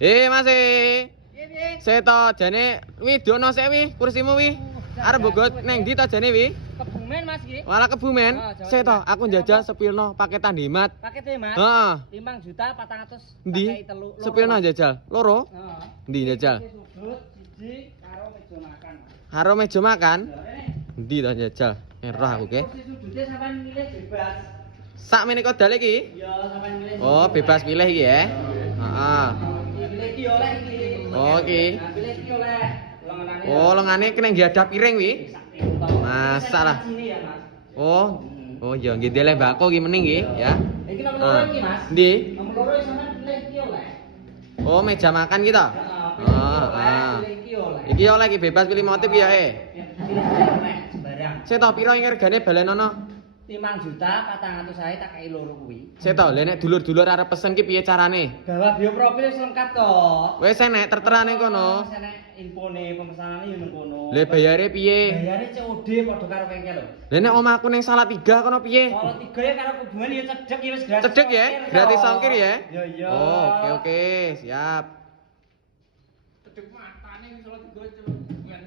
Mas Seto jane wi dono sik wi kursimu wi. Arep bogot neng ndi to jane wi? Kebumen Mas iki. Walah Kebumen. Sik to aku njajal sepirno paketan hemat. Paket hemat. Heeh. 5.400.000 Ndi? pakai telu. Sepirno njajal? Loro? Heeh. Ndi njajal? Sudut siji karo meja makan. Karo meja makan? Rene. Ndi to njajal? Roh aku ke. Kursi sudutnya sampean milih bebas. Sak meneh kok dal iki? Iya, sampean milih. Oh, bebas pilih iki ya. Heeh. Pilih iki oleh iki. Oh, iki. Nah, pilih iki oleh lenganane. Oh, lengane kena nggih piring wi. Masalah. Sini ya, Mas. Oh. Oh, iya nggih deleh mbako iki mending nggih ya. Iki nomor loro iki, Mas. Ndi? Nomor loro sampean pilih iki oleh. Oh, meja makan kita. Pilih iki oleh. Iki oleh iki bebas pilih motif ya, Pilih oleh sembarang. Sik to piro iki regane balenono? 5.400.000 tak kei loro kuwi. Sik to, lha nek dulur-dulur arep pesen ki piye carane? Gawa bioprofil lengkap to. Wis enek terterane kono. Wis enek infone pemesanane yo nang kono. Lah bayare piye? Bayare COD padha karo bengkel lho. Lah nek omahku ning Salatiga kono piye? Kalau 3 ya karo Kebumen ya cedek ya wis gratis. Cedek ya? Gratis ongkir ya? Iya iya. Oh, oke, siap. Cedek matane Salatiga Kebumen.